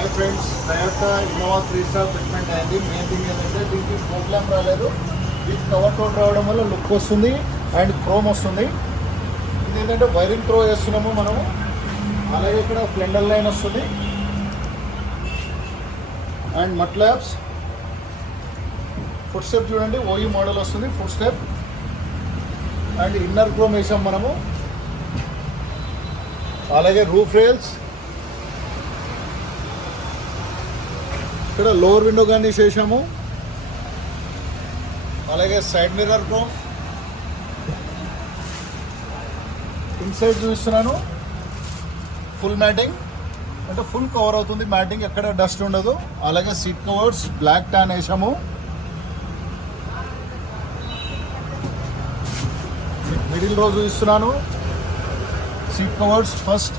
Hi friends, Toyota Innova 3 star fitment అయింది. Main thing ఏంటంటే దీనికి ప్రోగ్రామ్ రాలేదు. దీనికి కవర్ టోన్ రావడం వల్ల లుక్ వస్తుంది అండ్ క్రోమ్ వస్తుంది. ఇది ఏంటంటే వైరింగ్ త్రో చేస్తున్నాము మనము. అలాగే ఇక్కడ ఫ్లెండర్ లైన్ వస్తుంది అండ్ మట్ ల్యాబ్స్. ఫుట్ స్టెప్ చూడండి, ఓఈ మోడల్ వస్తుంది foot step and inner chrome వేసాం మనము. అలాగే రూఫ్ రేల్స్, ఇక్కడ లోవర్ విండో కానీ చేసాము. అలాగే సైడ్ మిర్రర్ క్రోమ్. ఇన్సైడ్ చూపిస్తున్నాను, ఫుల్ మ్యాటింగ్ అంటే ఫుల్ కవర్ అవుతుంది మ్యాటింగ్, ఎక్కడ డస్ట్ ఉండదు. అలాగే సీట్ కవర్స్ బ్లాక్ ట్యాన్ వేసాము. మిడిల్ రో చూపిస్తున్నాను, seat covers first.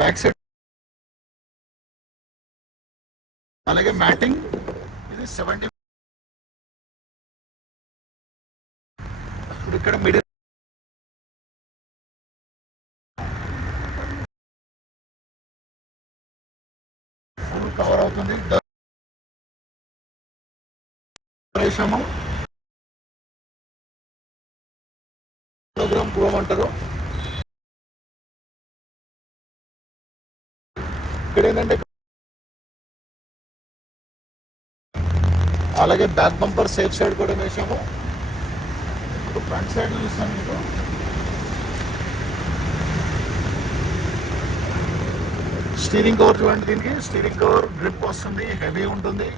Back side అలాగే మ్యాటింగ్. ఇది 70. ఇక్కడ మిడిల్ ఫుల్ కవర్ అవుతుంది. ప్రోగ్రామ్ క్రోమ్ అంటారు. ఇక్కడ ఏంటంటే అలాగే బ్యాక్ బంపర్ సేఫ్ సైడ్ కూడా వేసాము. ఇప్పుడు ఫ్రంట్ సైడ్ చూస్తాను మీకు. స్టీరింగ్ కవర్ చూడండి, దీనికి స్టీరింగ్ కవర్ గ్రిప్ వస్తుంది, హెవీ ఉంటుంది.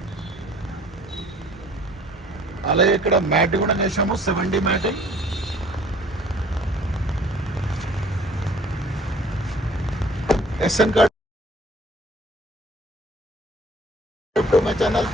అలాగే ఇక్కడ మ్యాట్ కూడా వేసాము, 70 matting. SN card to my channel.